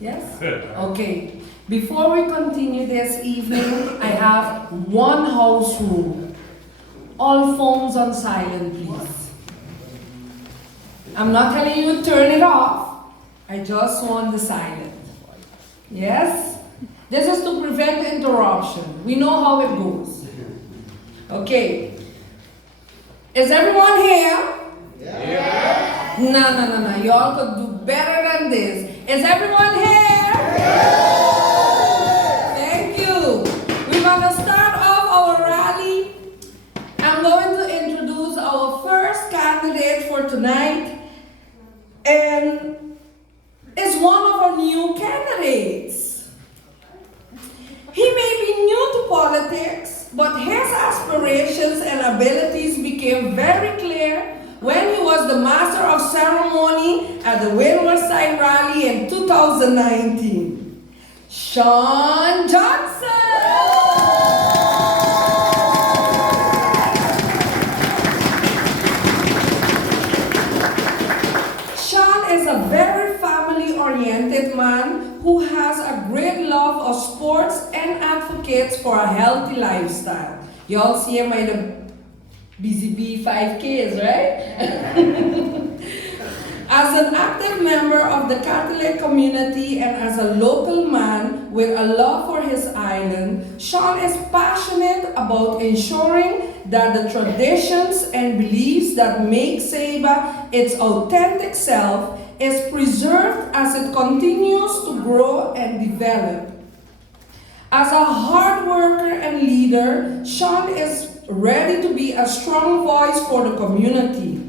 Yes? Okay. Before we continue this evening, I have one house rule. All phones on silent, please. I'm not telling you to turn it off. I just want the silent. Yes? This is to prevent interruption. We know how it goes. Okay. Is everyone here? Yeah. No. Y'all could do better than this. Is everyone here? Yeah. Thank you. We're going to start off our rally. I'm going to introduce our first candidate for tonight. And is one of our new candidates. He may be new to politics, but his aspirations and abilities became very clear when he was the master of ceremony at the Windward-Side rally in 2019. Sean Johnson! Sean is a very family-oriented man who has a great love of sports and advocates for a healthy lifestyle. Y'all see him at the BZB 5Ks, right? As an active member of the Catholic community and as a local man with a love for his island, Sean is passionate about ensuring that the traditions and beliefs that make Ceiba its authentic self is preserved as it continues to grow and develop. As a hard worker and leader, Sean is ready to be a strong voice for the community.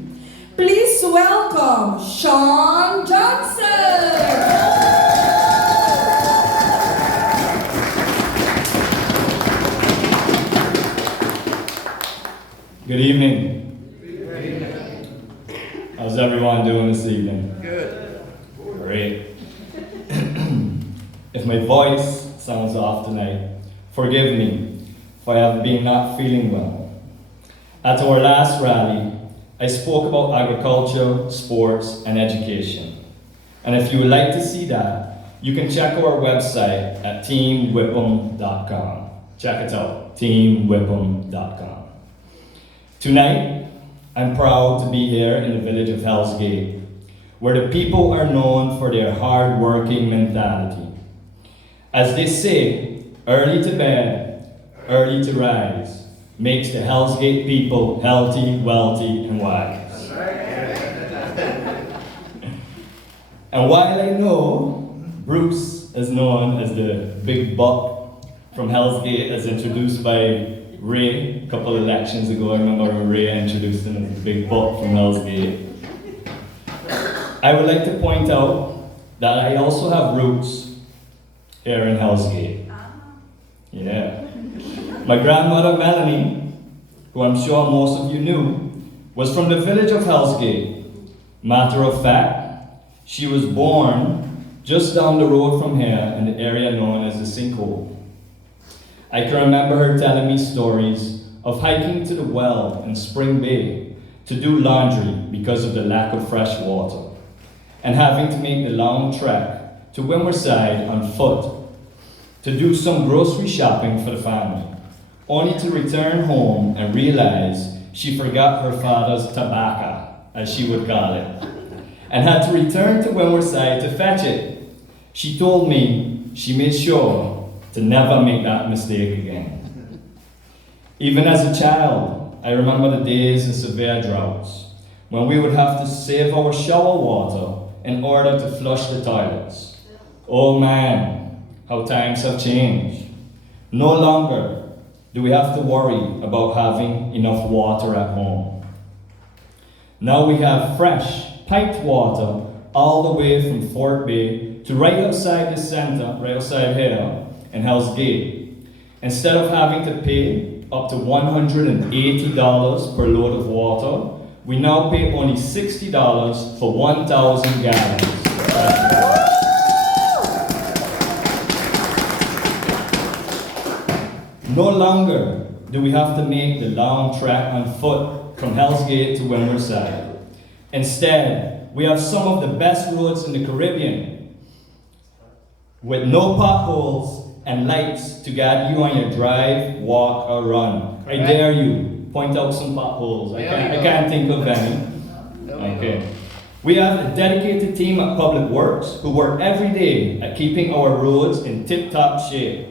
Please welcome Sean Johnson! Good evening. Good evening. How's everyone doing this evening? Good. Great. If my voice sounds off tonight, forgive me if I have been not feeling well. At our last rally, I spoke about agriculture, sports, and education. And if you would like to see that, you can check our website at teamwhipham.com. Check it out, teamwhipham.com. Tonight, I'm proud to be here in the village of Hell's Gate, where the people are known for their hard-working mentality. As they say, early to bed, early to rise, makes the Hell's Gate people healthy, wealthy, and wise. And while I know Bruce is known as the Big Buck from Hell's Gate, as introduced by Ray a couple elections ago, I remember when Ray introduced him as the Big Buck from Hell's Gate. I would like to point out that I also have roots here in Hell's Gate. Yeah. My grandmother Melanie, who I'm sure most of you knew, was from the village of Hell's Gate. Matter of fact, she was born just down the road from here in the area known as the Sinkhole. I can remember her telling me stories of hiking to the well in Spring Bay to do laundry because of the lack of fresh water, and having to make the long trek to Windward-Side on foot to do some grocery shopping for the family, only to return home and realize she forgot her father's tobacco, as she would call it, and had to return to Windward-Side to fetch it. She told me she made sure to never make that mistake again. Even as a child, I remember the days of severe droughts, when we would have to save our shower water in order to flush the toilets. Oh man, how times have changed. No longer do we have to worry about having enough water at home. Now we have fresh, piped water all the way from Fort Bay to right outside the center, right outside here in Hell's Gate. Instead of having to pay up to $180 per load of water, we now pay only $60 for 1,000 gallons. No longer do we have to make the long trek on foot from Hell's Gate to Windward-Side. Instead, we have some of the best roads in the Caribbean, with no potholes and lights to guide you on your drive, walk, or run. I dare you, point out some potholes. I can't think of any. Okay. We have a dedicated team at Public Works who work every day at keeping our roads in tip-top shape.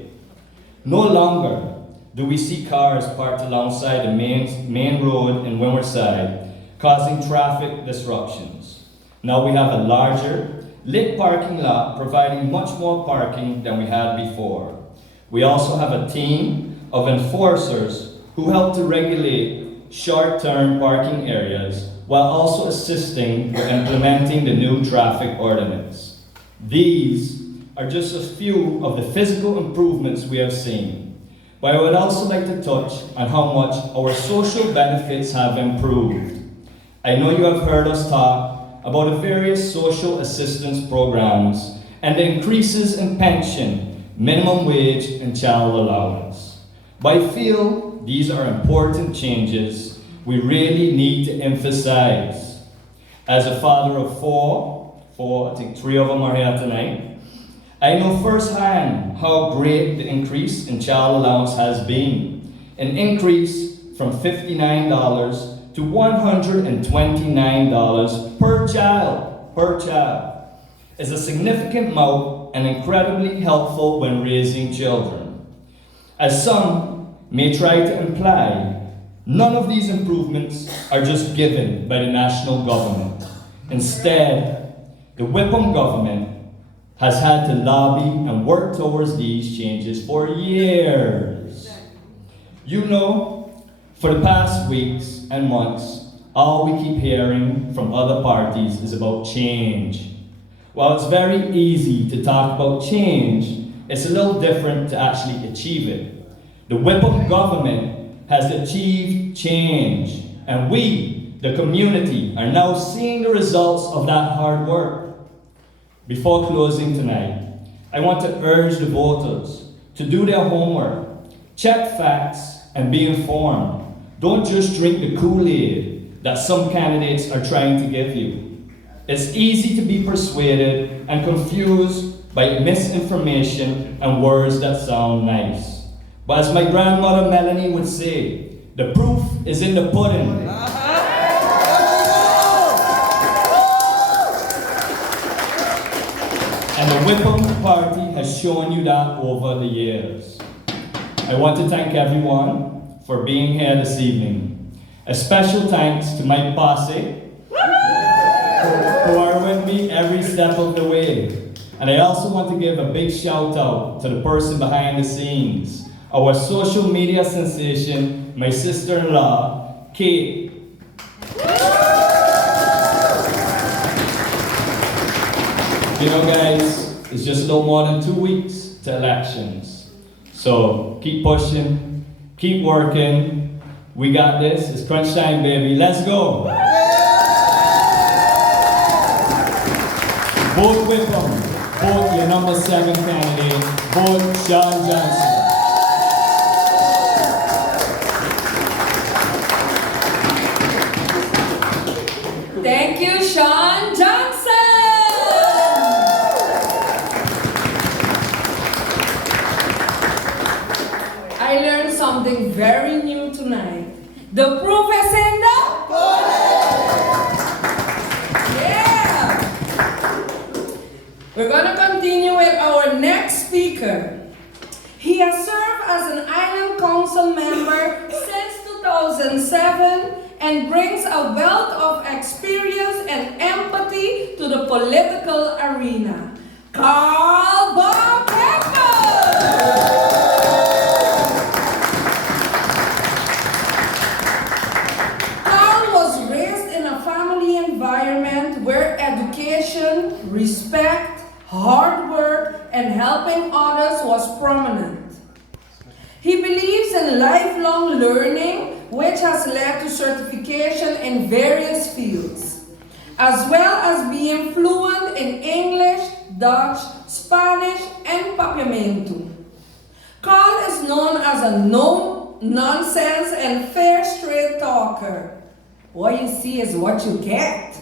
No longer do we see cars parked alongside the main road in Wimmerside, causing traffic disruptions. Now we have a larger, lit parking lot providing much more parking than we had before. We also have a team of enforcers who help to regulate short-term parking areas while also assisting with implementing the new traffic ordinance. These are just a few of the physical improvements we have seen. But I would also like to touch on how much our social benefits have improved. I know you have heard us talk about the various social assistance programs and the increases in pension, minimum wage, and child allowance. But I feel these are important changes we really need to emphasize. As a father of four, I think 3 of them are here tonight, I know firsthand how great the increase in child allowance has been. An increase from $59 to $129 per child is a significant amount and incredibly helpful when raising children. As some may try to imply, none of these improvements are just given by the national government. Instead, the Whipham government has had to lobby and work towards these changes for years. You know, for the past weeks and months, all we keep hearing from other parties is about change. While it's very easy to talk about change, it's a little different to actually achieve it. The Whipham government has achieved change, and we, the community, are now seeing the results of that hard work. Before closing tonight, I want to urge the voters to do their homework, check facts, and be informed. Don't just drink the Kool-Aid that some candidates are trying to give you. It's easy to be persuaded and confused by misinformation and words that sound nice. But as my grandmother Melanie would say, the proof is in the pudding. And the Whipham Party has shown you that over the years. I want to thank everyone for being here this evening. A special thanks to my posse, who are with me every step of the way. And I also want to give a big shout out to the person behind the scenes, our social media sensation, my sister-in-law, Kate. You know, guys, it's just a little more than 2 weeks to elections. So keep pushing, keep working. We got this. It's crunch time, baby. Let's go. Vote Whipham. Vote your number 7 candidate. Vote Shawn Johnson. Thank you, Shawn Johnson. I learned something very new tonight. The proof is in the pudding. Yeah. We're gonna continue with our next speaker. He has served as an Island Council member since 2007 and brings a wealth of experience and empathy to the political arena. Carl Bob Pepper! Environment where education, respect, hard work, and helping others was prominent. He believes in lifelong learning, which has led to certification in various fields, as well as being fluent in English, Dutch, Spanish, and Papiamento. Carl is known as a no-nonsense and fair, straight talker. What you see is what you get.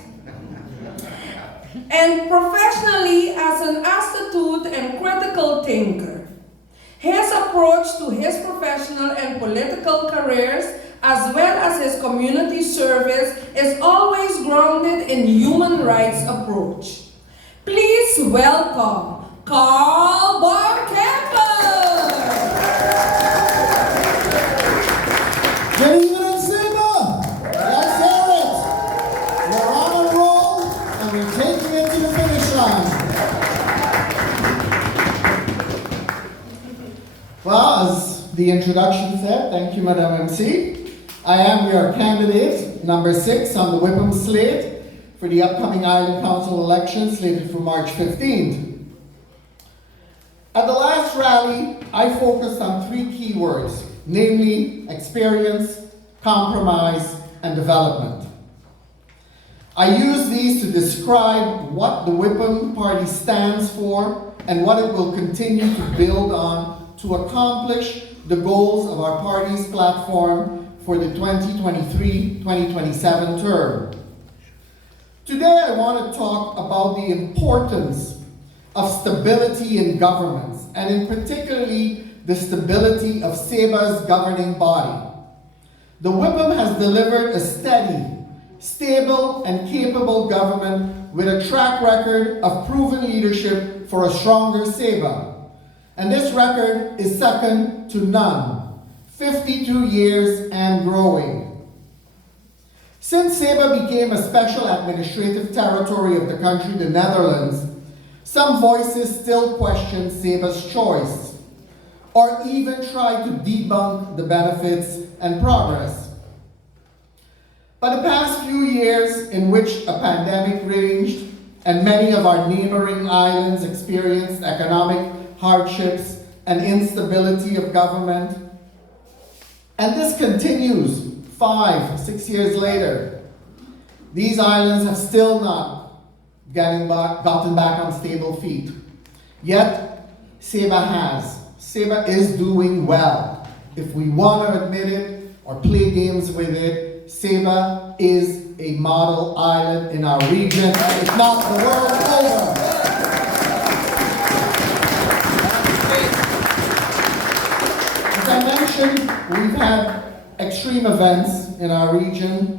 and professionally as an astute and critical thinker. His approach to his professional and political careers, as well as his community service, is always grounded in human rights approach. Please welcome Carl Barkemper! Good evening, Seba! Let's hear it! We're on a roll and we're taking it to the finish line. Well, as the introduction said, thank you, Madam MC. I am your candidate, number 6 on the Whipham slate for the upcoming Island Council election slated for March 15th. At the last rally, I focused on 3 keywords, namely experience, compromise, and development. I use these to describe what the Whipham Party stands for and what it will continue to build on to accomplish the goals of our party's platform for the 2023-2027 term. Today I want to talk about the importance of stability in governments, and in particularly the stability of SEBA's governing body. The Whipham has delivered a steady, stable, and capable government with a track record of proven leadership for a stronger SEBA. And this record is second to none, 52 years and growing. Since SEBA became a special administrative territory of the country, the Netherlands, some voices still question SEBA's choice, or even try to debunk the benefits and progress. But the past few years in which a pandemic raged and many of our neighboring islands experienced economic hardships and instability of government, and this continues 5-6 years later, these islands have still not gotten back on stable feet. Yet, SEBA has. SEBA is doing well. If we want to admit it or play games with it, SEBA is a model island in our region, if not the world over. As I mentioned, we've had extreme events in our region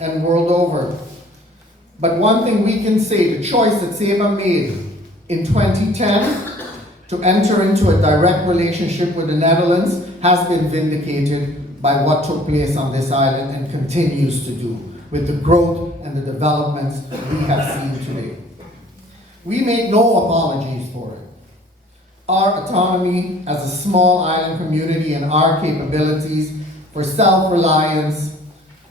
and world over. But one thing we can say, the choice that SEBA made in 2010 to enter into a direct relationship with the Netherlands has been vindicated by what took place on this island and continues to do with the growth and the developments we have seen today. We make no apologies for it. Our autonomy as a small island community and our capabilities for self-reliance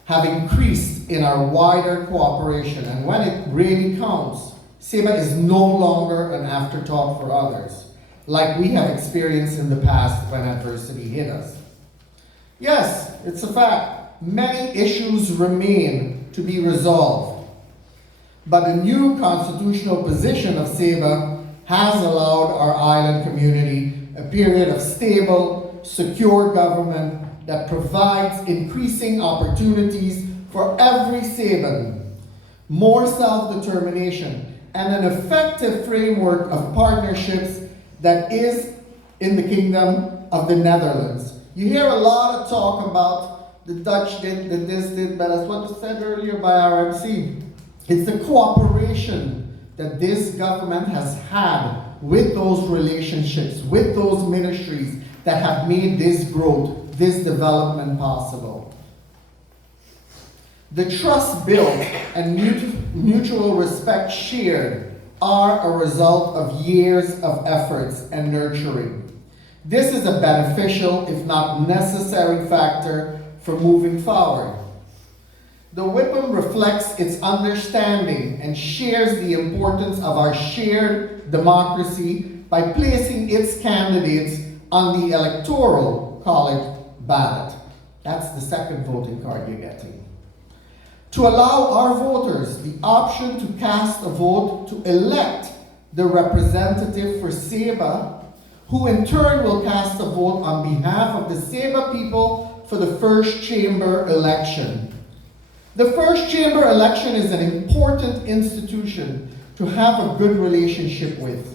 have increased in our wider cooperation, and when it really counts, SEBA is no longer an afterthought for others, like we have experienced in the past when adversity hit us. Yes, it's a fact, many issues remain to be resolved, but the new constitutional position of SEBA has allowed our island community a period of stable, secure government that provides increasing opportunities for every Saban, more self-determination, and an effective framework of partnerships that is in the Kingdom of the Netherlands. You hear a lot of talk about the Dutch did, the this did, but as what was said earlier by RMC, it's the cooperation that this government has had with those relationships, with those ministries that have made this growth, this development possible. The trust built and mutual respect shared are a result of years of efforts and nurturing. This is a beneficial, if not necessary, factor for moving forward. The Whipham reflects its understanding and shares the importance of our shared democracy by placing its candidates on the electoral college ballot. That's the second voting card you're getting. To allow our voters the option to cast a vote to elect the representative for SEBA, who in turn will cast a vote on behalf of the SEBA people for the first chamber election. The first chamber election is an important institution to have a good relationship with.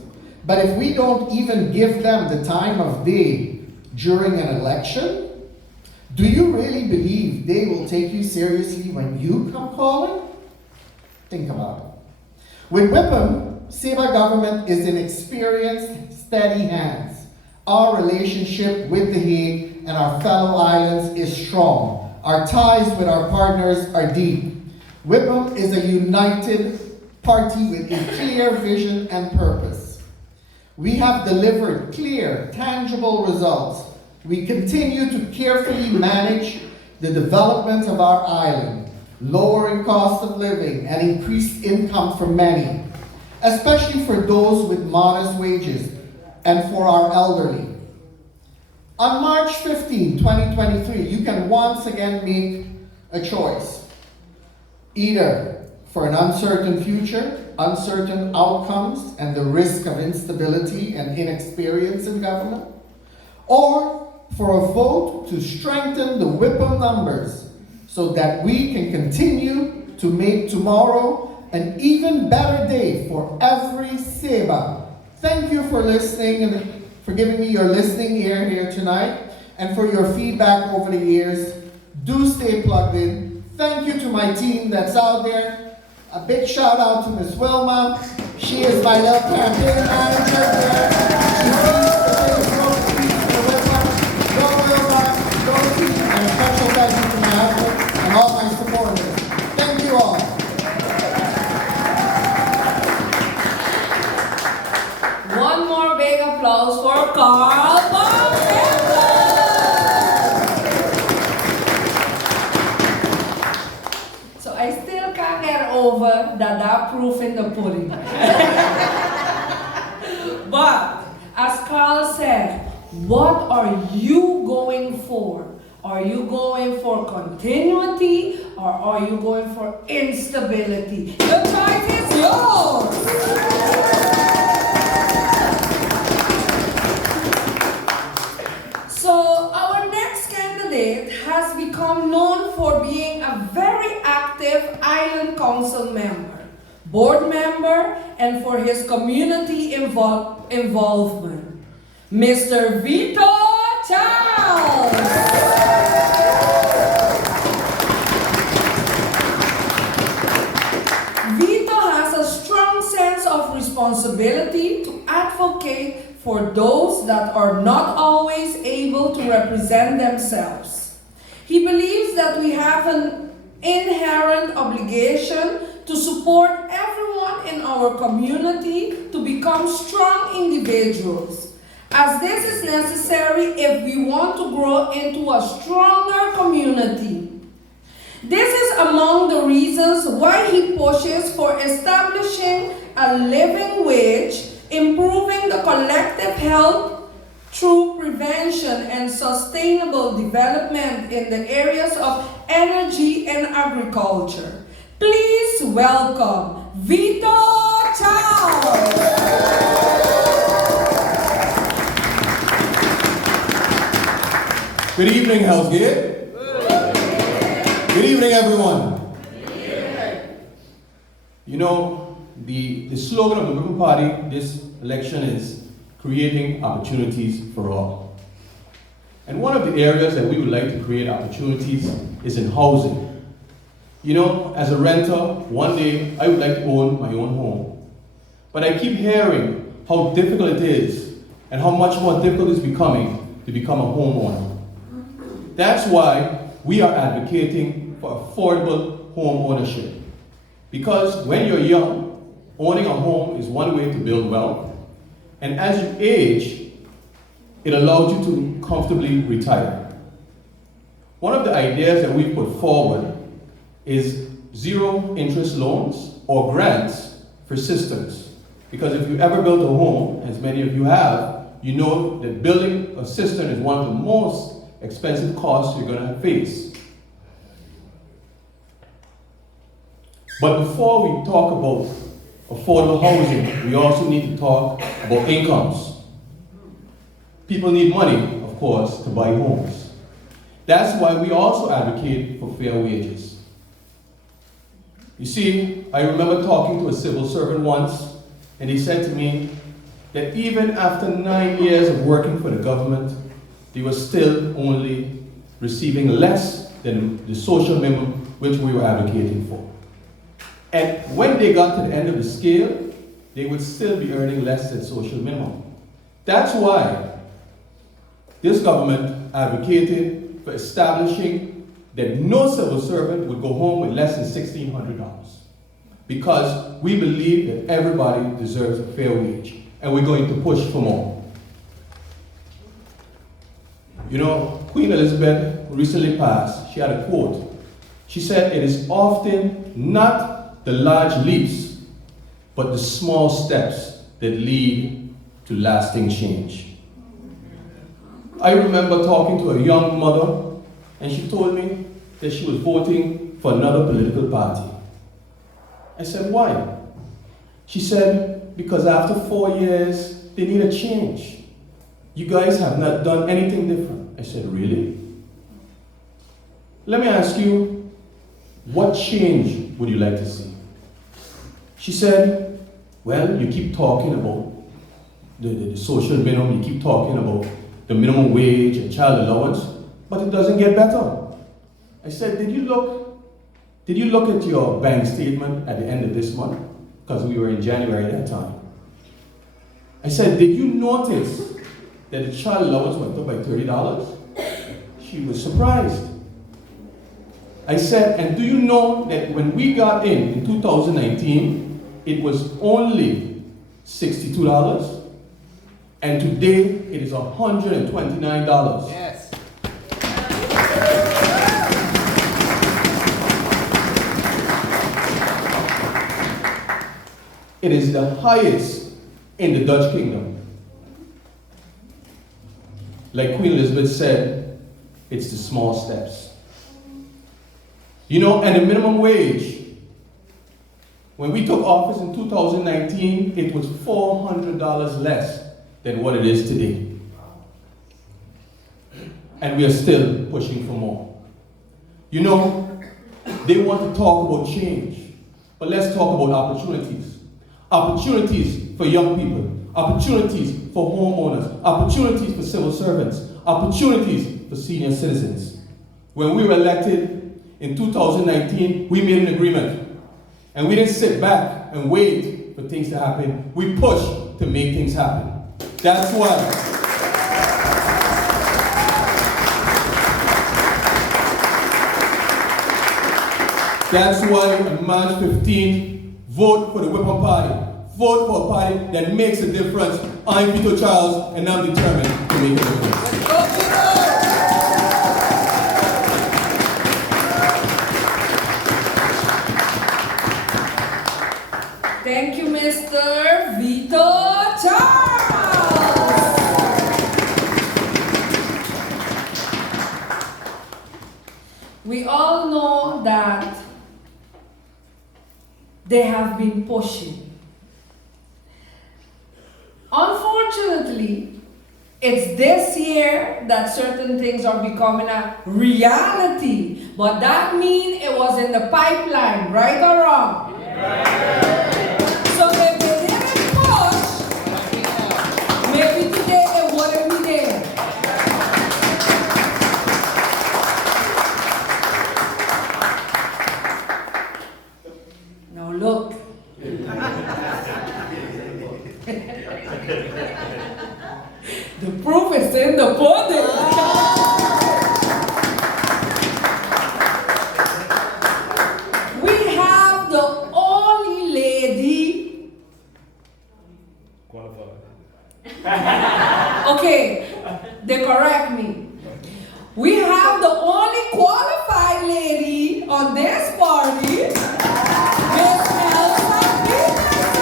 But if we don't even give them the time of day during an election, do you really believe they will take you seriously when you come calling? Think about it. With Whipham, Saba government is in experienced, steady hands. Our relationship with The Hague and our fellow islands is strong. Our ties with our partners are deep. Whipham is a united party with a clear vision and purpose. We have delivered clear, tangible results. We continue to carefully manage the development of our island, lowering cost of living and increased income for many, especially for those with modest wages and for our elderly. On March 15, 2023, you can once again make a choice. Either for an uncertain future, uncertain outcomes, and the risk of instability and inexperience in government, or for a vote to strengthen the Whipham numbers so that we can continue to make tomorrow an even better day for every Saba. Thank you for listening and for giving me your listening ear here tonight and for your feedback over the years. Do stay plugged in. Thank you to my team that's out there. A big shout out to Miss Wilma. She is my little campaign manager there. She leads the biggest road speech for Wilma. Go Wilma, go team, and a special thank you to my husband and all my supporters. Thank you all. One more big applause for Carl Bontempo. So I still can't get over that proof in the pudding. But as Carl said, what are you going for? Are you going for continuity or are you going for instability? The choice is yours. So our next candidate has become known for being a very active Island Council member, board member, and for his community involvement. Mr. Vito Charles. Vito has a strong sense of responsibility to advocate for those that are not always able to represent themselves. He believes that we have an inherent obligation to support everyone in our community to become strong individuals, as this is necessary if we want to grow into a stronger community. This is among the reasons why he pushes for establishing a living wage, improving the collective health through prevention and sustainable development in the areas of energy and agriculture. Please welcome Vito Charles. Good evening, Hell's Gate. Good evening, everyone. You know, the slogan of the Whipham Party this election is creating opportunities for all. And one of the areas that we would like to create opportunities is in housing. You know, as a renter, one day I would like to own my own home. But I keep hearing how difficult it is and how much more difficult it's becoming to become a homeowner. That's why we are advocating for affordable home ownership. Because when you're young, owning a home is one way to build wealth. And as you age, it allows you to comfortably retire. One of the ideas that we put forward is zero interest loans or grants for systems. Because if you ever build a home, as many of you have, you know that building a cistern is one of the most expensive costs you're going to face. But before we talk about affordable housing, we also need to talk about incomes. People need money, of course, to buy homes. That's why we also advocate for fair wages. You see, I remember talking to a civil servant once, and he said to me that even after 9 years of working for the government, they were still only receiving less than the social minimum which we were advocating for. And when they got to the end of the scale, they would still be earning less than social minimum. That's why this government advocated for establishing that no civil servant would go home with less than $1,600. Because we believe that everybody deserves a fair wage, and we're going to push for more. You know, Queen Elizabeth recently passed. She had a quote. She said, "It is often not the large leaps, but the small steps that lead to lasting change." I remember talking to a young mother, and she told me that she was voting for another political party. I said, "Why?" She said, "Because after 4 years, they need a change. You guys have not done anything different." I said, "Really? Let me ask you, what change would you like to see?" She said, "Well, you keep talking about the social minimum, you keep talking about the minimum wage and child allowance, but it doesn't get better." I said, Did you look at your bank statement at the end of this month? Because we were in January at that time. I said, "Did you notice that the child allowance went up by $30? She was surprised. I said, "And do you know that when we got in 2019, it was only $62? And today it is $129. Yes. It is the highest in the Dutch kingdom. Like Queen Elizabeth said, it's the small steps. You know, and the minimum wage, when we took office in 2019, it was $400 less than what it is today. And we are still pushing for more. You know, they want to talk about change, but let's talk about opportunities. Opportunities for young people, opportunities for homeowners, opportunities for civil servants, opportunities for senior citizens. When we were elected in 2019, we made an agreement. And we didn't sit back and wait for things to happen. We pushed to make things happen. That's why. That's why on March 15th, vote for the Whipham Party. Vote for a party that makes a difference. I'm Vito Charles, and I'm determined to make a difference. Let's go, Vito! Thank you, Mr. Vito Charles. We all know that they have been pushing. Unfortunately, it's this year that certain things are becoming a reality. But that means it was in the pipeline, right or wrong? So if they didn't push, maybe today it wouldn't be there. Now look. The proof is in the pudding. We have the only lady. Qualified. Okay, they correct me. We have the only qualified lady on this party, Miss Elsa Peterson.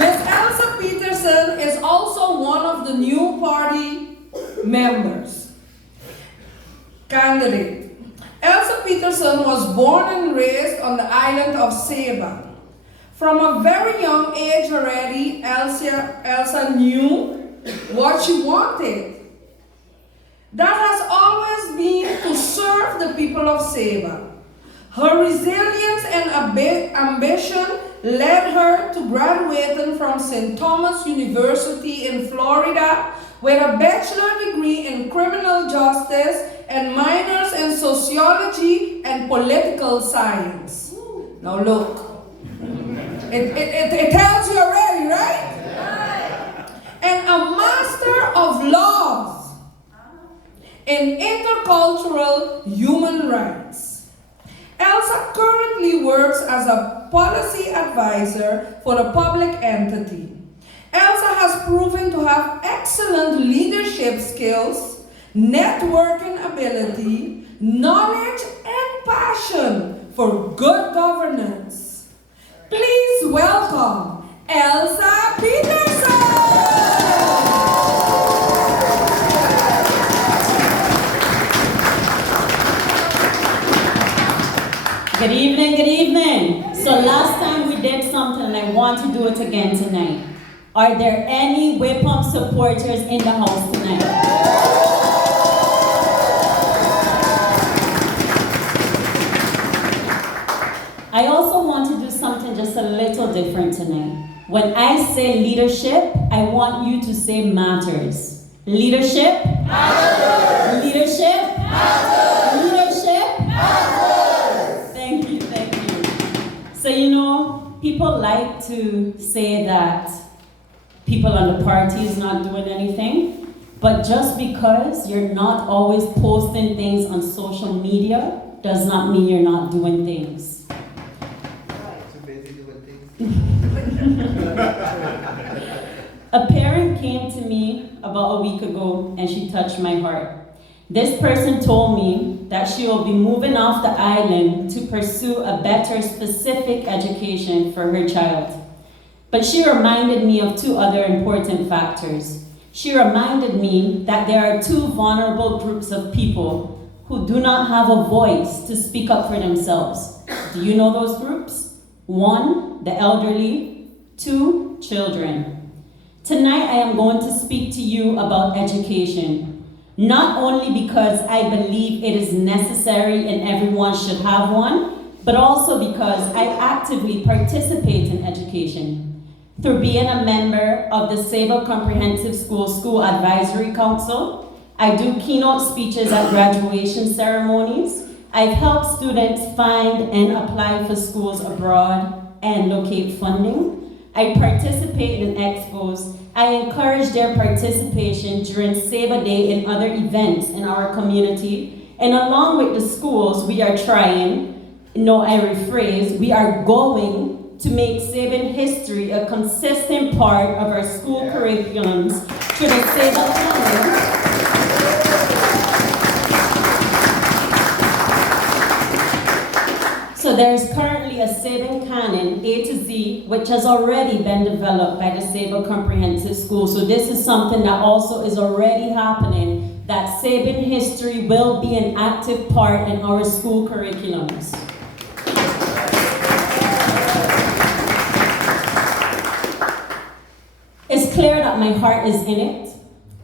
Miss Elsa Peterson is also one of the new party members. Candidate. Elsa Peterson was born and raised on the island of Saba. From a very young age already, Elsa knew what she wanted. that has always been to serve the people of Saba. Her resilience and ambition led her to graduating from St. Thomas University in Florida with a bachelor degree in criminal justice and minors in sociology and political science. Now look, it tells you already, right? And a master of laws in intercultural human rights. Elsa currently works as a policy advisor for a public entity. Elsa has proven to have excellent leadership skills, networking ability, knowledge, and passion for good governance. Please welcome Elsa Peterson! Good evening, good evening. So last time we did something and I want to do it again tonight. Are there any Way Pump supporters in the house tonight? I also want to do something just a little different tonight. When I say leadership, I want you to say matters. Leadership? Matters. Leadership? Matters. Leadership? Matters. Thank you, thank you. So you know, people like to say that people on the party is not doing anything, but just because you're not always posting things on social media does not mean you're not doing things. A parent came to me about a week ago and she touched my heart. This person told me that she will be moving off the island to pursue a better specific education for her child. But she reminded me of two other important factors. She reminded me that there are two vulnerable groups of people who do not have a voice to speak up for themselves. Do you know those groups? 1, the elderly. 2, children. Tonight I am going to speak to you about education, not only because I believe it is necessary and everyone should have one, but also because I actively participate in education. Through being a member of the Saba Comprehensive School Advisory Council, I do keynote speeches at graduation ceremonies. I've helped students find and apply for schools abroad and locate funding. I participate in expos. I encourage their participation during Saba Day and other events in our community. And along with the schools, we are trying, no, I rephrase, we are going to make Saban history a consistent part of our school curriculums through the Saba Canon. So there is currently a Saban Canon A to Z, which has already been developed by the Saba Comprehensive School. So this is something that also is already happening, that Saban history will be an active part in our school curriculums. It's clear that my heart is in it,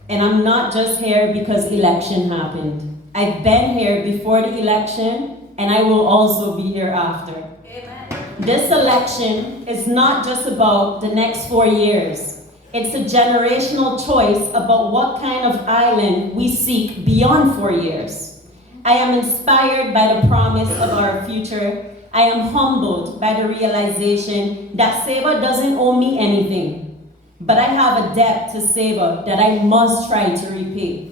and I'm not just here because election happened. I've been here before the election, and I will also be here after. Amen. This election is not just about the next 4 years. It's a generational choice about what kind of island we seek beyond 4 years. I am inspired by the promise of our future. I am humbled by the realization that Saba doesn't owe me anything, but I have a debt to Saba that I must try to repay.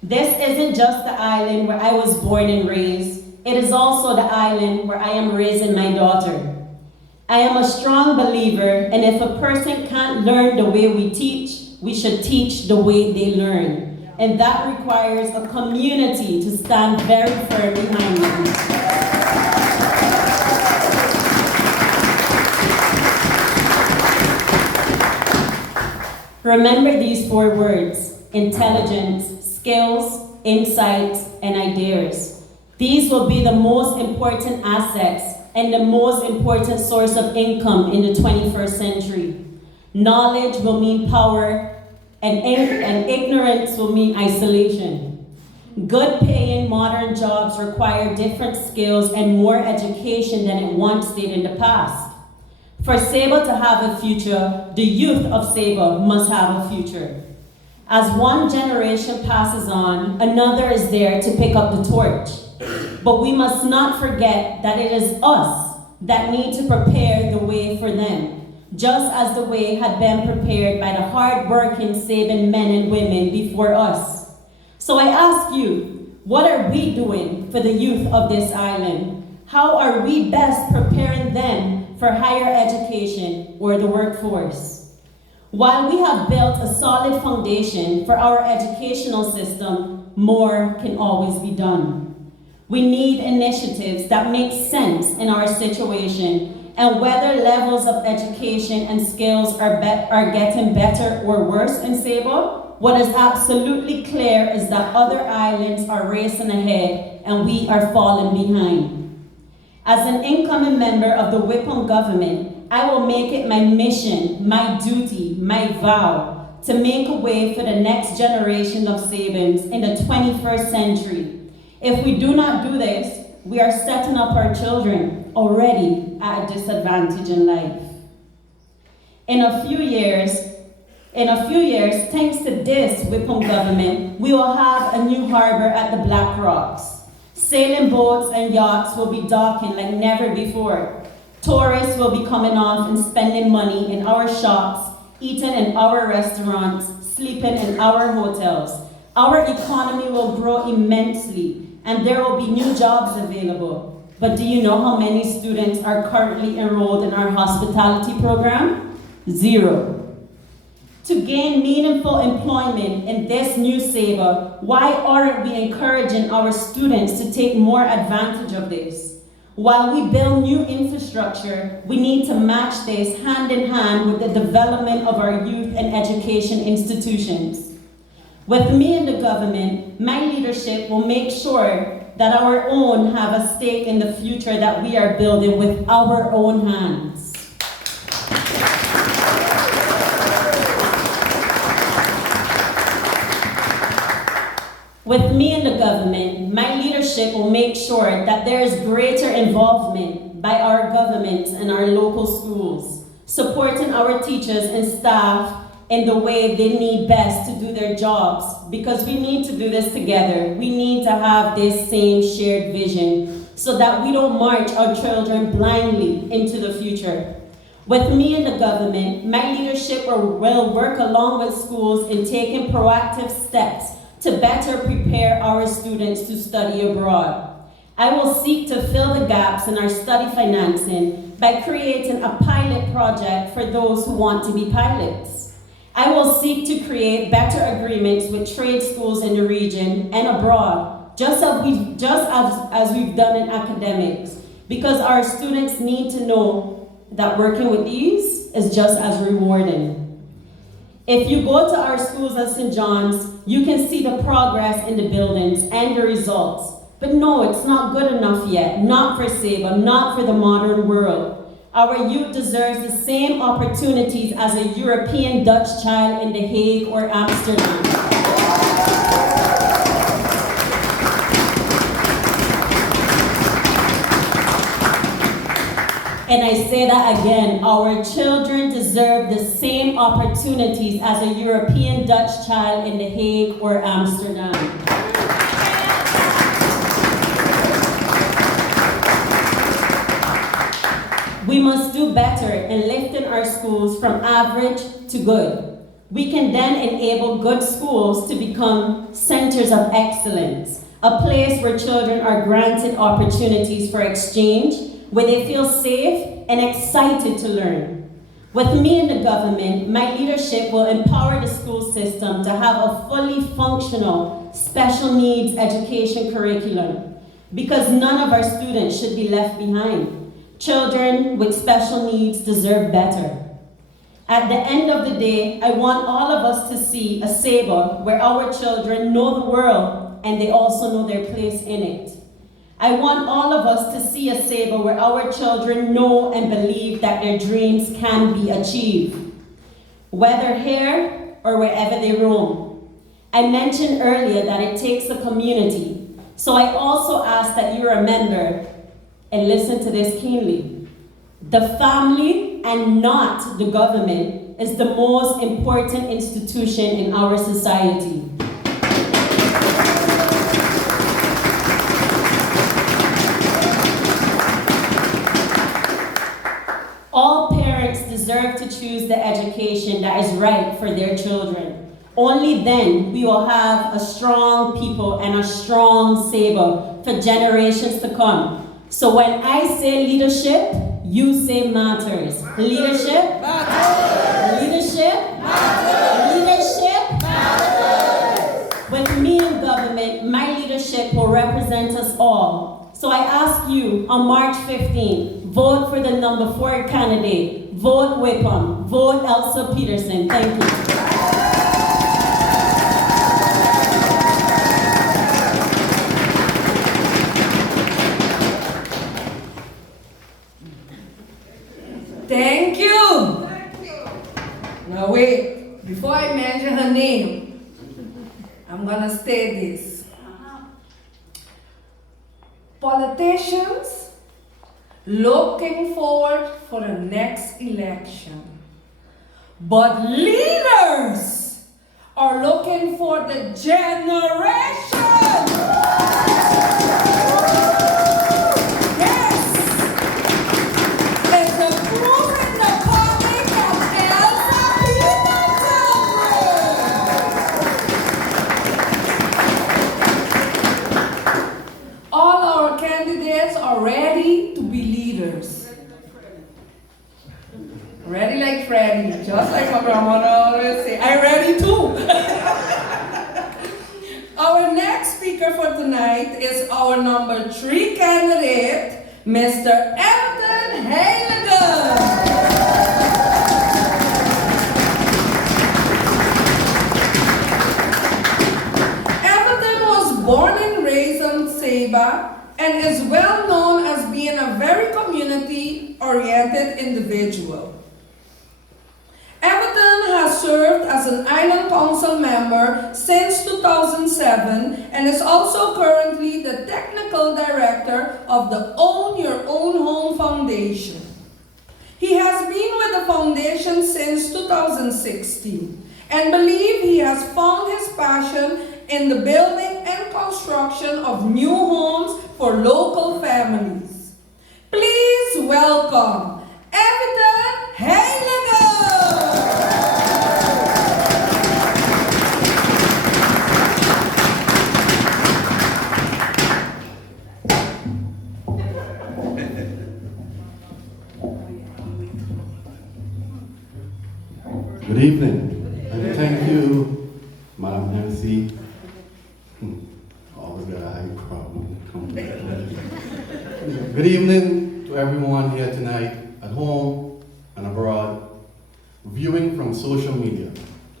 This isn't just the island where I was born and raised. It is also the island where I am raising my daughter. I am a strong believer, and if a person can't learn the way we teach, we should teach the way they learn. And that requires a community to stand very firm behind them. Remember these 4 words: intelligence, skills, insights, and ideas. These will be the most important assets and the most important source of income in the 21st century. Knowledge will mean power, and ignorance will mean isolation. Good paying modern jobs require different skills and more education than it once did in the past. For Saba to have a future, the youth of Saba must have a future. As one generation passes on, another is there to pick up the torch. But we must not forget that it is us that need to prepare the way for them, just as the way had been prepared by the hard-working Saban men and women before us. So I ask you, what are we doing for the youth of this island? How are we best preparing them for higher education or the workforce? While we have built a solid foundation for our educational system, more can always be done. We need initiatives that make sense in our situation, and whether levels of education and skills are getting better or worse in Saba, what is absolutely clear is that other islands are racing ahead and we are falling behind. As an incoming member of the Whipham government, I will make it my mission, my duty, my vow to make a way for the next generation of Sabans in the 21st century. If we do not do this, we are setting up our children already at a disadvantage in life. In a few years, thanks to this Whipham government, we will have a new harbor at the Black Rocks. Sailing boats and yachts will be docking like never before. Tourists will be coming off and spending money in our shops, eating in our restaurants, sleeping in our hotels. Our economy will grow immensely, and there will be new jobs available. But do you know how many students are currently enrolled in our hospitality program? 0. To gain meaningful employment in this new Saba, why aren't we encouraging our students to take more advantage of this? While we build new infrastructure, we need to match this hand in hand with the development of our youth and education institutions. With me in the government, my leadership will make sure that our own have a stake in the future that we are building with our own hands. With me in the government, my leadership will make sure that there is greater involvement by our governments and our local schools, supporting our teachers and staff in the way they need best to do their jobs, because we need to do this together. We need to have this same shared vision so that we don't march our children blindly into the future. With me in the government, my leadership will work along with schools in taking proactive steps to better prepare our students to study abroad. I will seek to fill the gaps in our study financing by creating a pilot project for those who want to be pilots. I will seek to create better agreements with trade schools in the region and abroad, just as we've done in academics, because our students need to know that working with these is just as rewarding. If you go to our schools at St. John's, you can see the progress in the buildings and the results. But no, it's not good enough yet, not for Saba, not for the modern world. Our youth deserves the same opportunities as a European Dutch child in The Hague or Amsterdam. And I say that again, our children deserve the same opportunities as a European Dutch child in The Hague or Amsterdam. We must do better in lifting our schools from average to good. We can then enable good schools to become centers of excellence, a place where children are granted opportunities for exchange, where they feel safe and excited to learn. With me in the government, my leadership will empower the school system to have a fully functional special needs education curriculum, because none of our students should be left behind. Children with special needs deserve better. At the end of the day, I want all of us to see a Saba where our children know the world and they also know their place in it. I want all of us to see a Saba where our children know and believe that their dreams can be achieved, whether here or wherever they roam. I mentioned earlier that it takes a community. So I also ask that you remember and listen to this keenly. The family and not the government is the most important institution in our society. All parents deserve to choose the education that is right for their children. Only then we will have a strong people and a strong Sabre for generations to come. So when I say leadership, you say matters. Leadership matters. Leadership matters. Leadership matters. With me in government, my leadership will represent us all. So I ask you on March 15th, vote for the number 4 candidate. Vote Whipham. Vote Elsa Peterson. Thank you. Thank you. Now wait, before I mention her name, I'm gonna state this. Politicians looking forward for the next election, but leaders are looking for the generation. Ready to be leaders. Ready like Freddy, just like my grandmother always say, I'm ready too. Our next speaker for tonight is our number 3 candidate, Mr. Everton Heiligen. Everton was born and raised on Sabre and is well known as being a very community-oriented individual. Everton has served as an Island Council member since 2007 and is also currently the technical director of the Own Your Own Home Foundation. He has been with the foundation since 2016 and believes he has found his passion in the building and construction of new homes for local families. Please welcome Everton Heiligen. Good evening, and thank you, Madam MC. Always got a high problem. Good evening to everyone here tonight, at home and abroad, viewing from social media.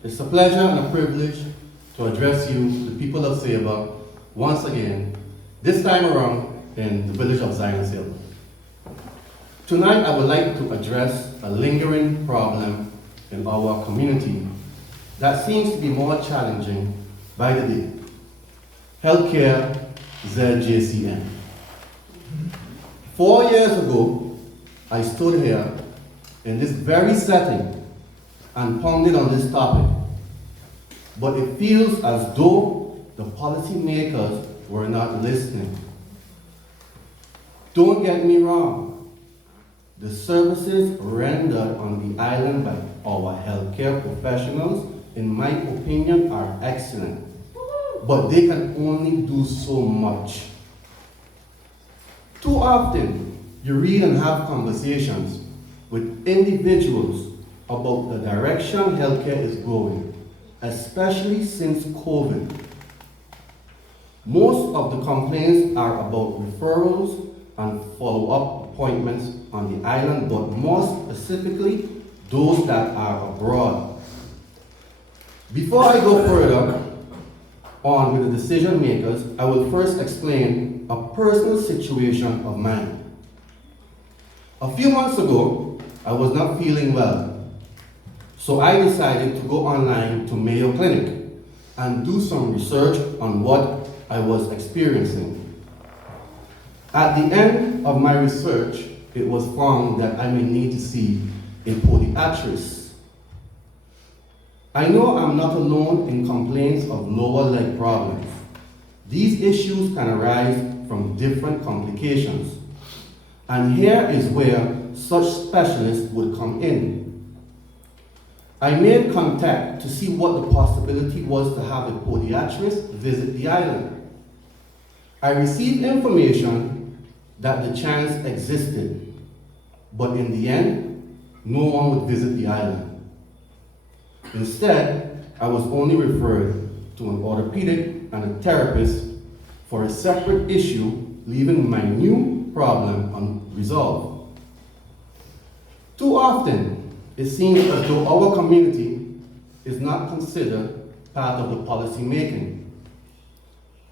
It's a pleasure and a privilege to address you, the people of Sabre, once again, this time around in the village of Zion Sabre. Tonight, I would like to address a lingering problem in our community that seems to be more challenging by the day. Healthcare ZJCM. 4 years ago, I stood here in this very setting and pondered on this topic, but it feels as though the policymakers were not listening. Don't get me wrong, the services rendered on the island by our healthcare professionals, in my opinion, are excellent. But they can only do so much. Too often, you read and have conversations with individuals about the direction healthcare is going, especially since COVID. Most of the complaints are about referrals and follow-up appointments on the island, but more specifically, those that are abroad. Before I go further on with the decision makers, I will first explain a personal situation of mine. A few months ago, I was not feeling well, so I decided to go online to Mayo Clinic and do some research on what I was experiencing. At the end of my research, it was found that I may need to see a podiatrist. I know I'm not alone in complaints of lower leg problems. These issues can arise from different complications. And here is where such specialists would come in. I made contact to see what the possibility was to have a podiatrist visit the island. I received information that the chance existed, but in the end, no one would visit the island. Instead, I was only referred to an orthopedic and a therapist for a separate issue, leaving my new problem unresolved. Too often, it seems as though our community is not considered part of the policy making.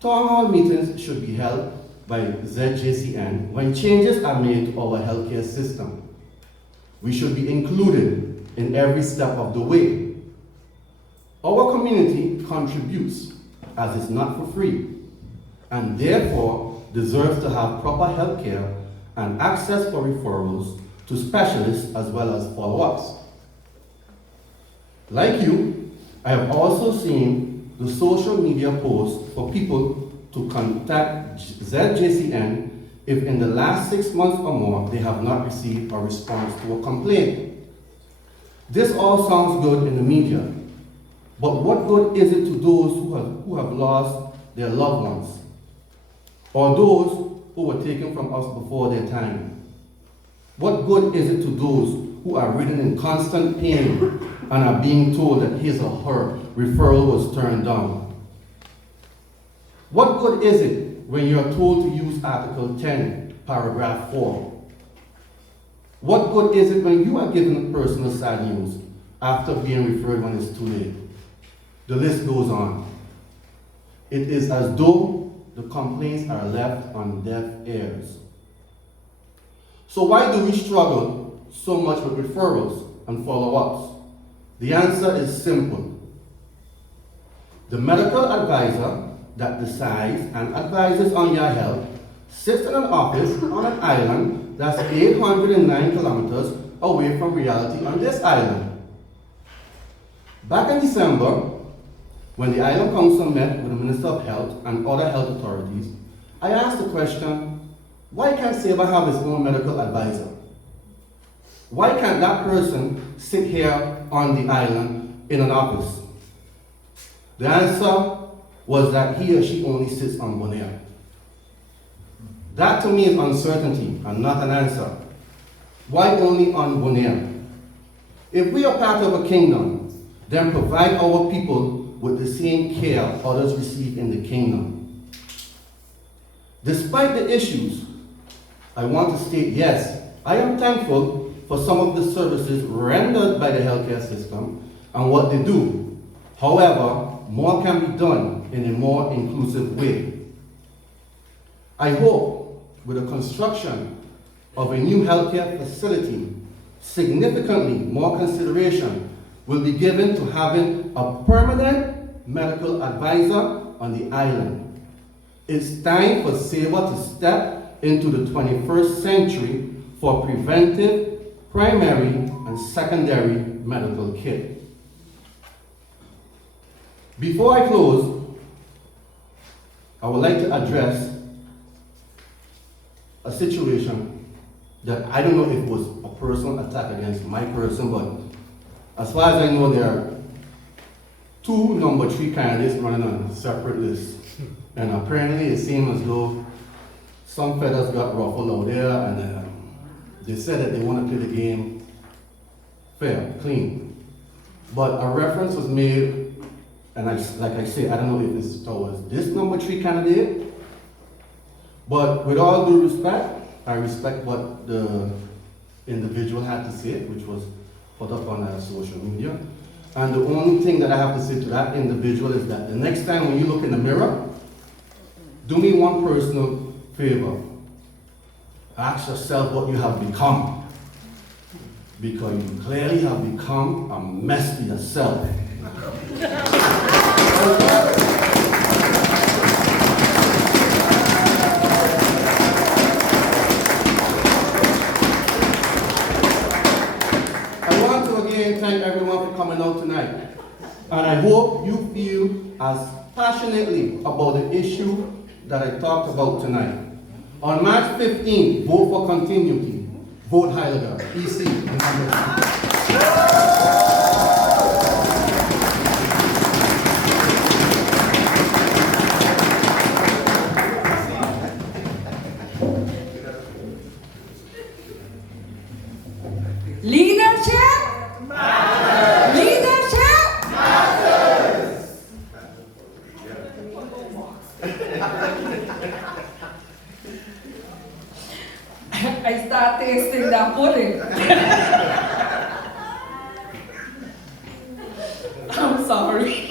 Town hall meetings should be held by ZJCN when changes are made to our healthcare system. We should be included in every step of the way. Our community contributes, as it's not for free, and therefore deserves to have proper health care and access for referrals to specialists as well as follow-ups. Like you, I have also seen the social media posts for people to contact ZJCN if in the last 6 months or more they have not received a response to a complaint. This all sounds good in the media, but what good is it to those who have lost their loved ones, or those who were taken from us before their time? What good is it to those who are ridden in constant pain and are being told that his or her referral was turned down? What good is it when you are told to use Article 10, Paragraph 4? What good is it when you are given personal sad news after being referred when it's too late? The list goes on. It is as though the complaints are left on deaf ears. So why do we struggle so much with referrals and follow-ups? The answer is simple. The medical advisor that decides and advises on your health sits in an office on an island that's 809 kilometers away from reality on this island. Back in December, when the Island Council met with the Minister of Health and other health authorities, I asked the question, why can't Sabre have its own medical advisor? Why can't that person sit here on the island in an office? The answer was that he or she only sits on Bonaire. That to me is uncertainty and not an answer. Why only on Bonaire? If we are part of a kingdom, then provide our people with the same care others receive in the kingdom. Despite the issues, I want to state, yes, I am thankful for some of the services rendered by the healthcare system and what they do. However, more can be done in a more inclusive way. I hope with the construction of a new healthcare facility, significantly more consideration will be given to having a permanent medical advisor on the island. It's time for Sabre to step into the 21st century for preventive, primary, and secondary medical care. Before I close, I would like to address a situation that I don't know if it was a personal attack against my person, but as far as I know, there are 2 number 3 candidates running on separate lists. And apparently it seems as though some feathers got ruffled out there, and they said that they want to play the game fair, clean. But a reference was made, and like I say, I don't know if it's towards this number 3 candidate, but with all due respect, I respect what the individual had to say, which was put up on social media. And the only thing that I have to say to that individual is that the next time when you look in the mirror, do me one personal favor. Ask yourself what you have become. Because you clearly have become a mess to yourself. coming out tonight. And I hope you feel as passionately about the issue that I talked about tonight. On March 15th, vote for continuity. Vote Heiliger, EC. Leadership? Leadership? I start tasting that pudding. I'm sorry.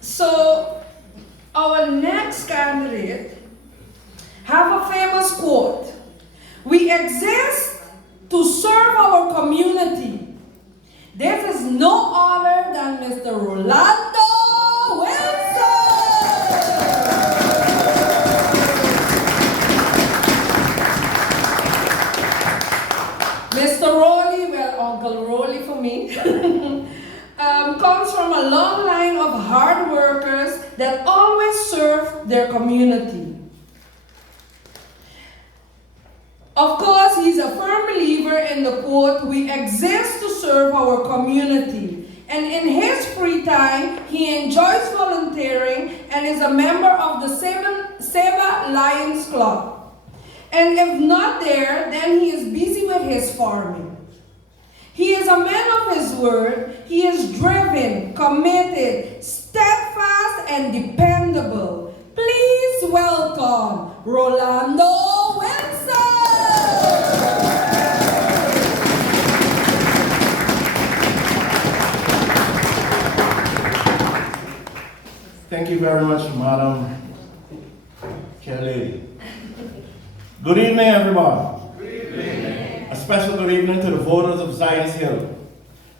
So, our next candidate have a famous quote. We exist to serve our community. This is no other than Mr. Rolando Wilson. Mr. Rolly, well, Uncle Rolly for me, comes from a long line of hard workers that always serve their community. Of course, he's a firm believer in the quote, we exist to serve our community. And in his free time, he enjoys volunteering and is a member of the Seba Lions Club. And if not there, then he is busy with his farming. He is a man of his word. He is driven, committed, steadfast, and dependable. Please welcome Rolando Wilson. Thank you very much, Madam Chair Lady. Good evening, everyone. Good evening. A special good evening to the voters of Zions Hill.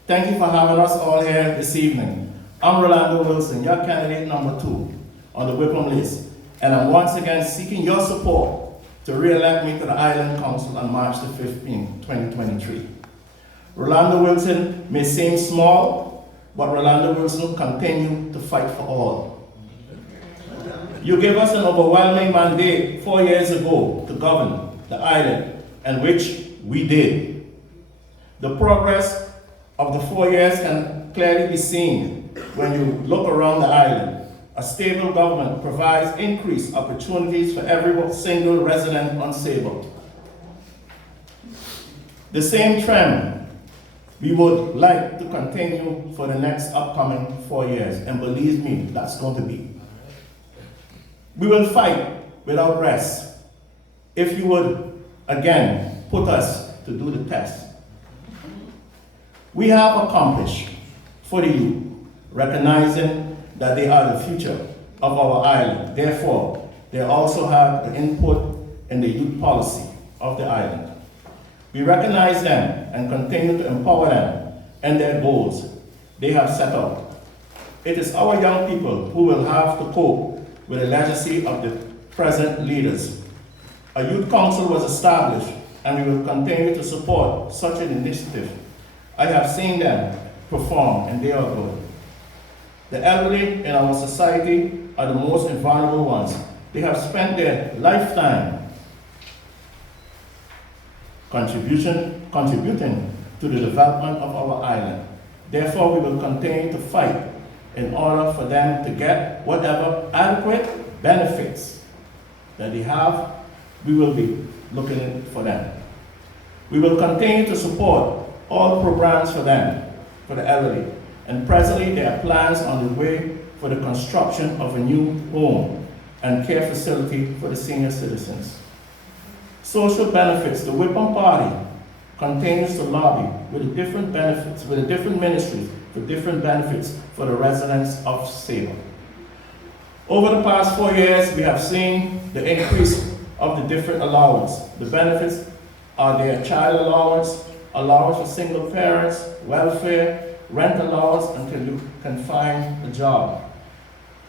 Thank you for having us all here this evening. I'm Rolando Wilson, your candidate number 2 on the Whipham list, and I'm once again seeking your support to re-elect me to the Island Council on March the 15th, 2023. Rolando Wilson may seem small, but Rolando Wilson will continue to fight for all. You gave us an overwhelming mandate 4 years ago to govern the island, and which we did. The progress of the 4 years can clearly be seen when you look around the island. A stable government provides increased opportunities for every single resident on Sable. The same trend we would like to continue for the next upcoming 4 years, and believe me, that's going to be. We will fight without rest if you would again put us to do the test. We have accomplished for the youth, recognizing that they are the future of our island. Therefore, they also have the input in the youth policy of the island. We recognize them and continue to empower them and their goals they have set out. It is our young people who will have to cope with the legacy of the present leaders. A youth council was established, and we will continue to support such an initiative. I have seen them perform, and they are good. The elderly in our society are the most vulnerable ones. They have spent their lifetime contributing to the development of our island. Therefore, we will continue to fight in order for them to get whatever adequate benefits that they have. We will be looking for them. We will continue to support all programs for them, for the elderly, and presently there are plans on the way for the construction of a new home and care facility for the senior citizens. Social benefits, the Whipham Party continues to lobby with the different benefits, with the different ministries, for different benefits for the residents of Sable. Over the past 4 years, we have seen the increase of the different allowance. The benefits are their child allowance, allowance for single parents, welfare, rent allowance until you can find a job.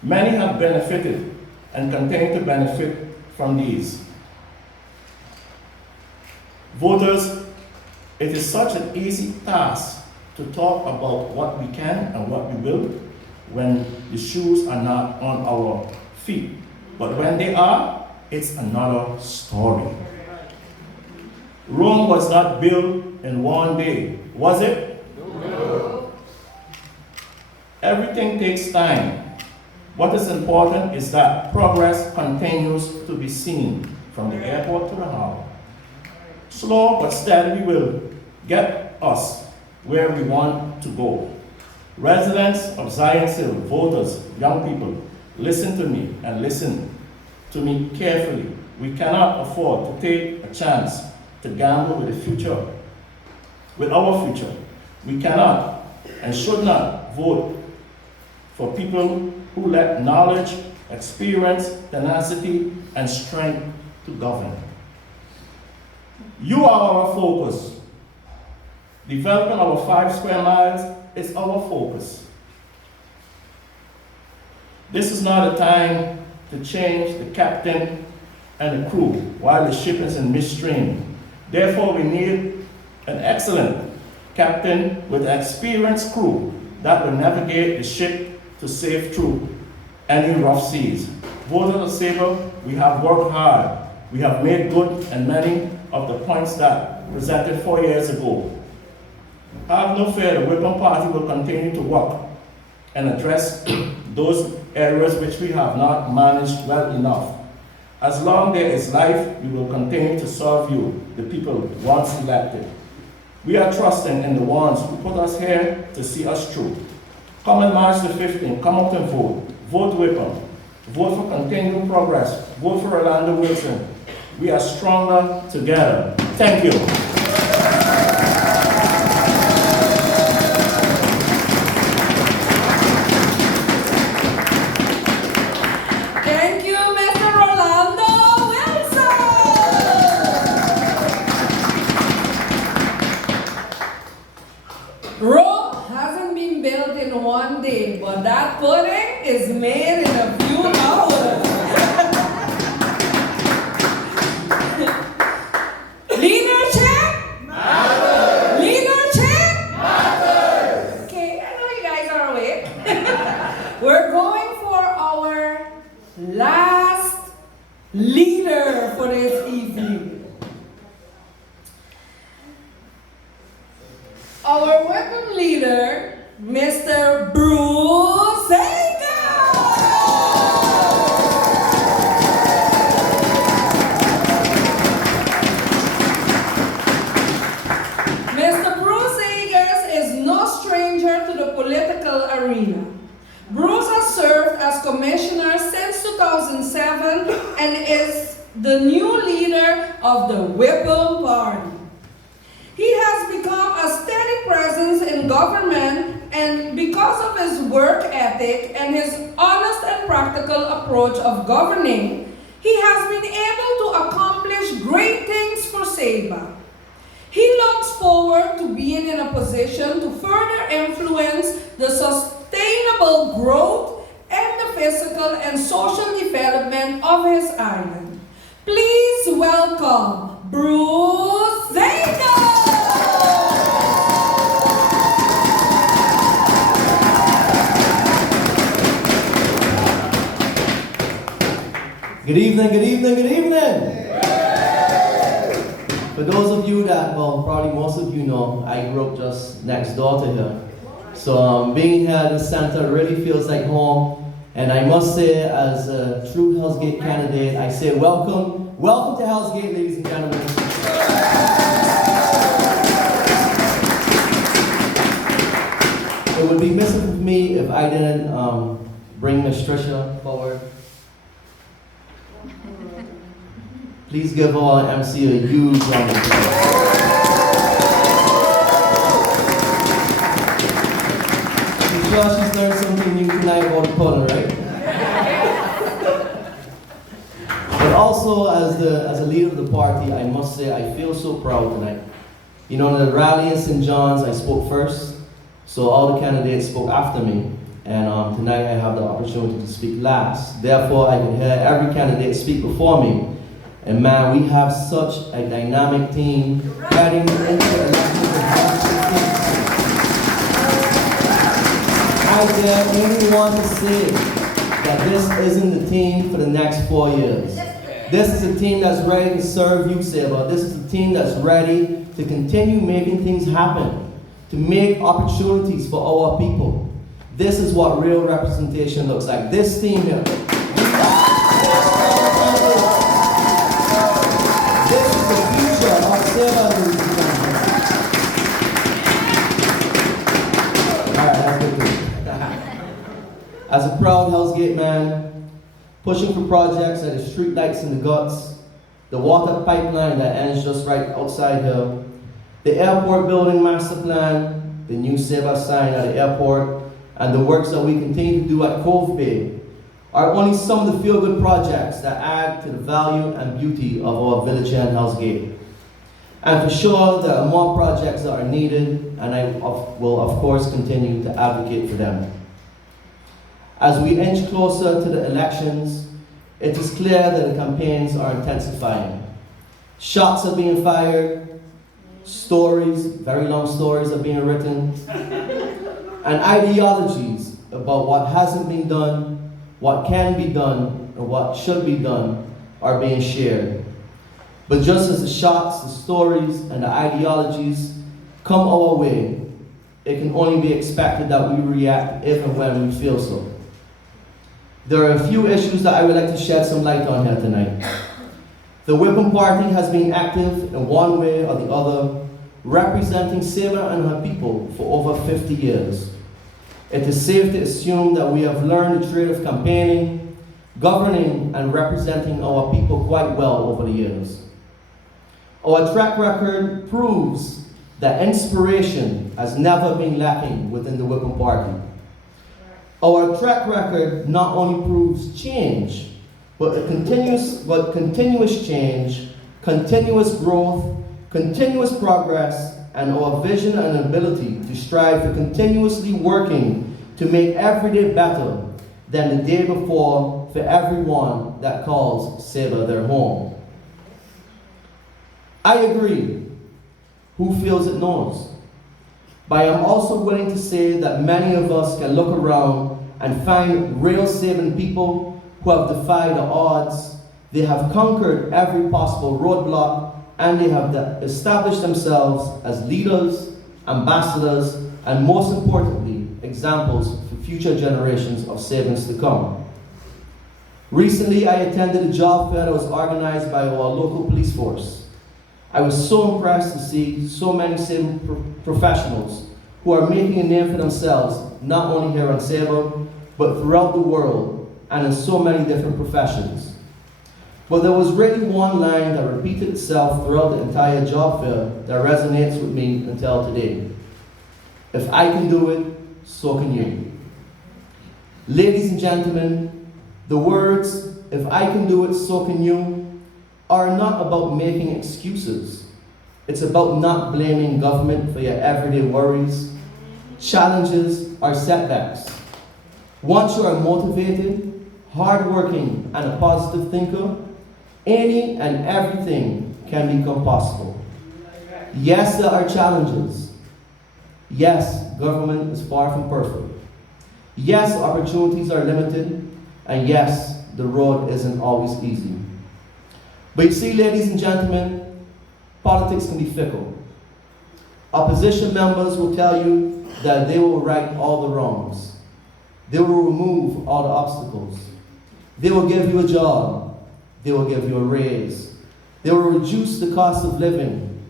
Many have benefited and continue to benefit from these. Voters, it is such an easy task to talk about what we can and what we will when the shoes are not on our feet. But when they are, it's another story. Rome was not built in one day, was it? No. Everything takes time. What is important is that progress continues to be seen from the airport to the harbor. Slow but steadily will get us where we want to go. Residents of Zions Hill, voters, young people, listen to me and listen to me carefully. We cannot afford to take a chance to gamble with the future, with our future. We cannot and should not vote for people who lack knowledge, experience, tenacity, and strength to govern. You are our focus. Developing our 5 square miles is our focus. This is not a time to change the captain and the crew while the ship is in midstream. Therefore, we need an excellent captain with an experienced crew that will navigate the ship to safe through any rough seas. Voters of Sable, we have worked hard. We have made good and many of the points that presented 4 years ago. Have no fear, the Whipham Party will continue to work and address those areas which we have not managed well enough. As long there is life, we will continue to serve you, the people once elected. We are trusting in the ones who put us here to see us through. Come on March the 15th, come out and vote. Vote Whipham. Vote for continued progress. Vote for Orlando Wilson. We are stronger together. Thank you. Thank you, Mr. Orlando Wilson. Rome hasn't been built in one day, but that pudding is made in a few hours. Leadership? Matters. Leadership? Matters. Okay, I know you guys are awake. We're going for our last leader for this evening. Our Whipham leader, Mr. Bruce Akers. Mr. Bruce Akers is no stranger to the political arena. Bruce has served as commissioner since 2007 and is the new leader of the Whipham Party. He has become a steady presence in government, and because of his work ethic and his honest and practical approach of governing, he has been able to accomplish great things for Saba. He looks forward to being in a position to further influence the sustainable growth and the physical and social development of his island. Please welcome Bruce Akers. Good evening, good evening, good evening. For those of you that, well, probably most of you know, I grew up just next door to here. So being here at the center really feels like home. And I must say, as a true Hell's Gate candidate, I say welcome. Welcome to Hell's Gate, ladies and gentlemen. It would be missing of me if I didn't bring Miss Trisha forward. Please give our MC a huge round of applause. I'm sure she's learned something new tonight about the pudding, right? But also, as a leader of the party, I must say I feel so proud tonight. You know, in the rally in St. John's, I spoke first, so all the candidates spoke after me. And tonight I have the opportunity to speak last. Therefore, I can hear every candidate speak before me. And man, we have such a dynamic team heading into elections of 2016. I dare anyone to say that this isn't the team for the next 4 years. This is a team that's ready to serve you, Sabre. This is a team that's ready to continue making things happen, to make opportunities for our people. This is what real representation looks like. This team here. This is the future of Sabre. Alright, that's good. As a proud Hell's Gate man, pushing for projects like the streetlights in the guts, the water pipeline that ends just right outside here, the airport building master plan, the new Sabre sign at the airport, and the works that we continue to do at Cove Bay are only some of the feel-good projects that add to the value and beauty of our village here in Hell's Gate. And for sure, there are more projects that are needed, and I will of course continue to advocate for them. As we inch closer to the elections, it is clear that the campaigns are intensifying. Shots are being fired, stories, very long stories are being written, and ideologies about what hasn't been done, what can be done, and what should be done are being shared. But just as the shots, the stories, and the ideologies come our way, it can only be expected that we react if and when we feel so. There are a few issues that I would like to shed some light on here tonight. The Whipham Party has been active in one way or the other, representing Sabre and her people for over 50 years. It is safe to assume that we have learned the trade of campaigning, governing, and representing our people quite well over the years. Our track record proves that inspiration has never been lacking within the Whipham Party. Our track record not only proves change, but continuous change, continuous growth, continuous progress, and our vision and ability to strive for continuously working to make every day better than the day before for everyone that calls Sabre their home. I agree. Who feels it knows? But I am also willing to say that many of us can look around and find real Sabrean people who have defied the odds. They have conquered every possible roadblock, and they have established themselves as leaders, ambassadors, and most importantly, examples for future generations of Sabrians to come. Recently, I attended a job fair that was organized by our local police force. I was so impressed to see so many Sabrian professionals who are making a name for themselves, not only here on Sabre, but throughout the world and in so many different professions. But there was really one line that repeated itself throughout the entire job fair that resonates with me until today. If I can do it, so can you. Ladies and gentlemen, the words, if I can do it, so can you, are not about making excuses. It's about not blaming government for your everyday worries, challenges, or setbacks. Once you are motivated, hardworking, and a positive thinker, any and everything can become possible. Yes, there are challenges. Yes, government is far from perfect. Yes, opportunities are limited. And yes, the road isn't always easy. But you see, ladies and gentlemen, politics can be fickle. Opposition members will tell you that they will right all the wrongs. They will remove all the obstacles. They will give you a job. They will give you a raise. They will reduce the cost of living.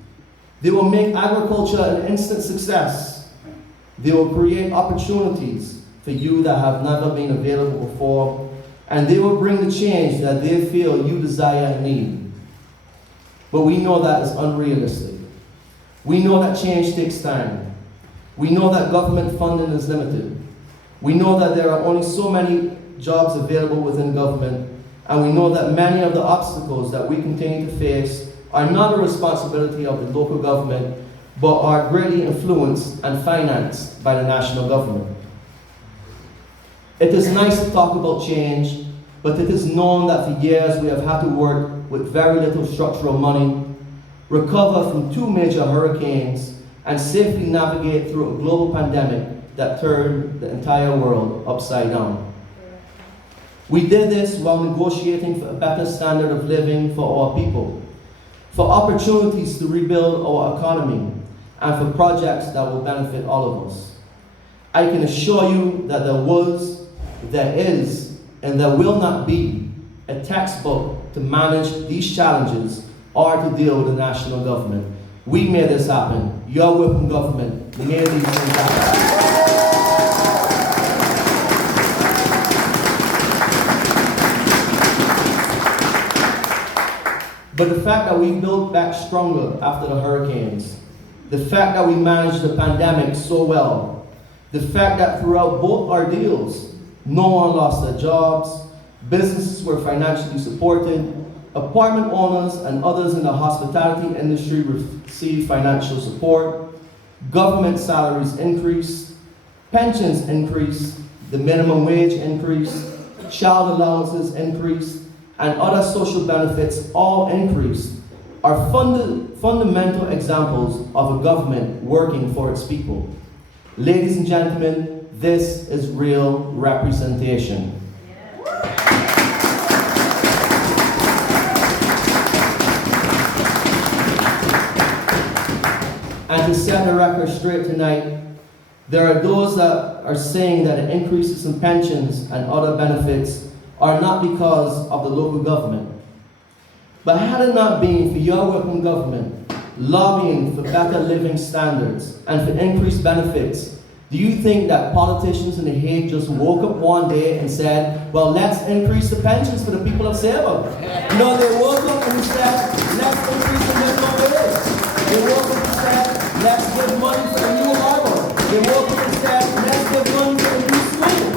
They will make agriculture an instant success. They will create opportunities for you that have never been available before, and they will bring the change that they feel you desire and need. But we know that is unrealistic. We know that change takes time. We know that government funding is limited. We know that there are only so many jobs available within government, and we know that many of the obstacles that we continue to face are not a responsibility of the local government, but are greatly influenced and financed by the national government. It is nice to talk about change, but it is known that for years we have had to work with very little structural money, recover from 2 major hurricanes, and safely navigate through a global pandemic that turned the entire world upside down. We did this while negotiating for a better standard of living for our people, for opportunities to rebuild our economy, and for projects that will benefit all of us. I can assure you that there was, there is, and there will not be a textbook to manage these challenges or to deal with the national government. We made this happen. Your Whipham government made these things happen. But the fact that we built back stronger after the hurricanes, the fact that we managed the pandemic so well, the fact that throughout both ordeals, no one lost their jobs, businesses were financially supported, apartment owners and others in the hospitality industry received financial support, government salaries increased, pensions increased, the minimum wage increased, child allowances increased, and other social benefits all increased, are fundamental examples of a government working for its people. Ladies and gentlemen, this is real representation. And to set the record straight tonight, there are those that are saying that the increases in pensions and other benefits are not because of the local government. But had it not been for your Whipham government lobbying for better living standards and for increased benefits, do you think that politicians in The Hague just woke up one day and said, well, let's increase the pensions for the people of Sable? No, they woke up and said, let's increase the minimum wage. They woke up and said, let's give money for a new harbor. They woke up and said, let's give money for a new school.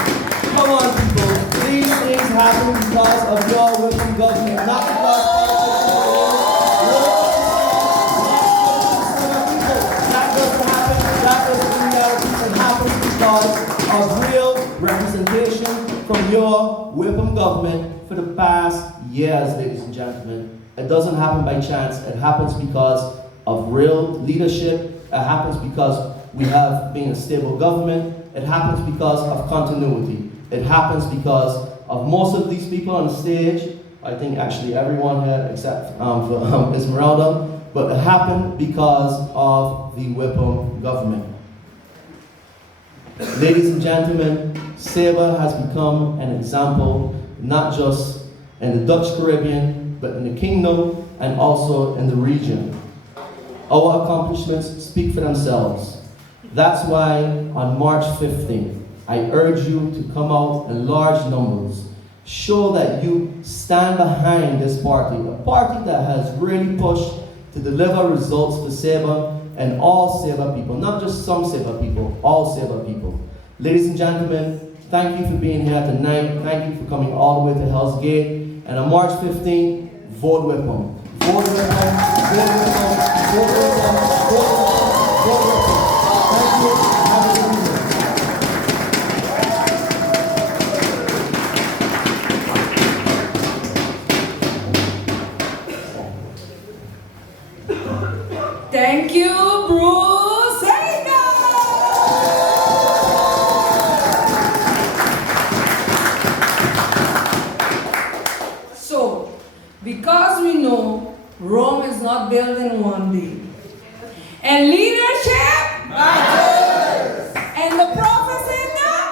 Come on, people. These things happen because of your Whipham government, not because of real representation from your Whipham government for the past years, ladies and gentlemen. It doesn't happen by chance. It happens because of real leadership. It happens because we have been a stable government. It happens because of continuity. It happens because of most of these people on the stage. I think actually everyone here except for Esmeralda. But it happened because of the Whipham government. Ladies and gentlemen, Saba has become an example, not just in the Dutch Caribbean, but in the kingdom and also in the region. Our accomplishments speak for themselves. That's why on March 15th, I urge you to come out in large numbers. Show that you stand behind this party, a party that has really pushed to deliver results for Saba and all Saba people, not just some Saba people, all Saba people. Ladies and gentlemen, thank you for being here tonight. Thank you for coming all the way to Hell's Gate. And on March 15th, vote Whipham. Vote Whipham, vote Whipham, vote Whipham, vote Whipham, vote Whipham. Thank you. Have a good evening. Thank you, Bruce Hager. So, because we know Rome is not built in one day, and leadership matters, and the prophecy not,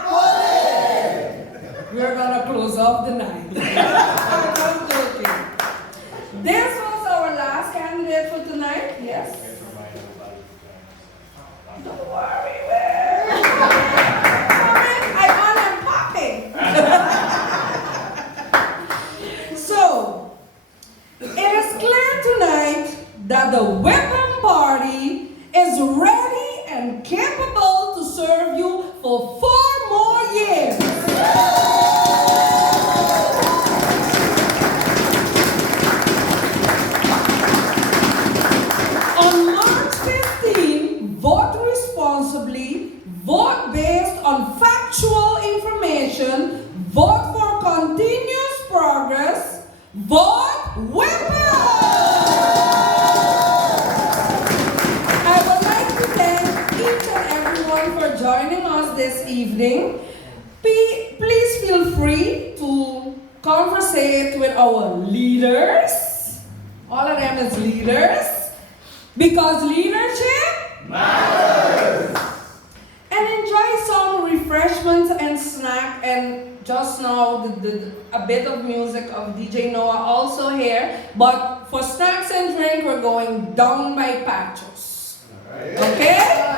we're gonna close off the night. I'm joking. This was our last candidate for tonight. Yes. Don't worry, man. I'm on and popping. So, it is clear tonight that the Whipham Party is ready and capable to serve you for 4 more years. On March 15, vote responsibly Vote Whipple! I would like to thank each and everyone for joining us this evening. Please feel free to conversate with our leaders. All of them is leaders. Because leadership matters. And enjoy some refreshments and snack. And just now, a bit of music of DJ Noah also here. But for snacks and drink, we're going down by Patchos. Okay?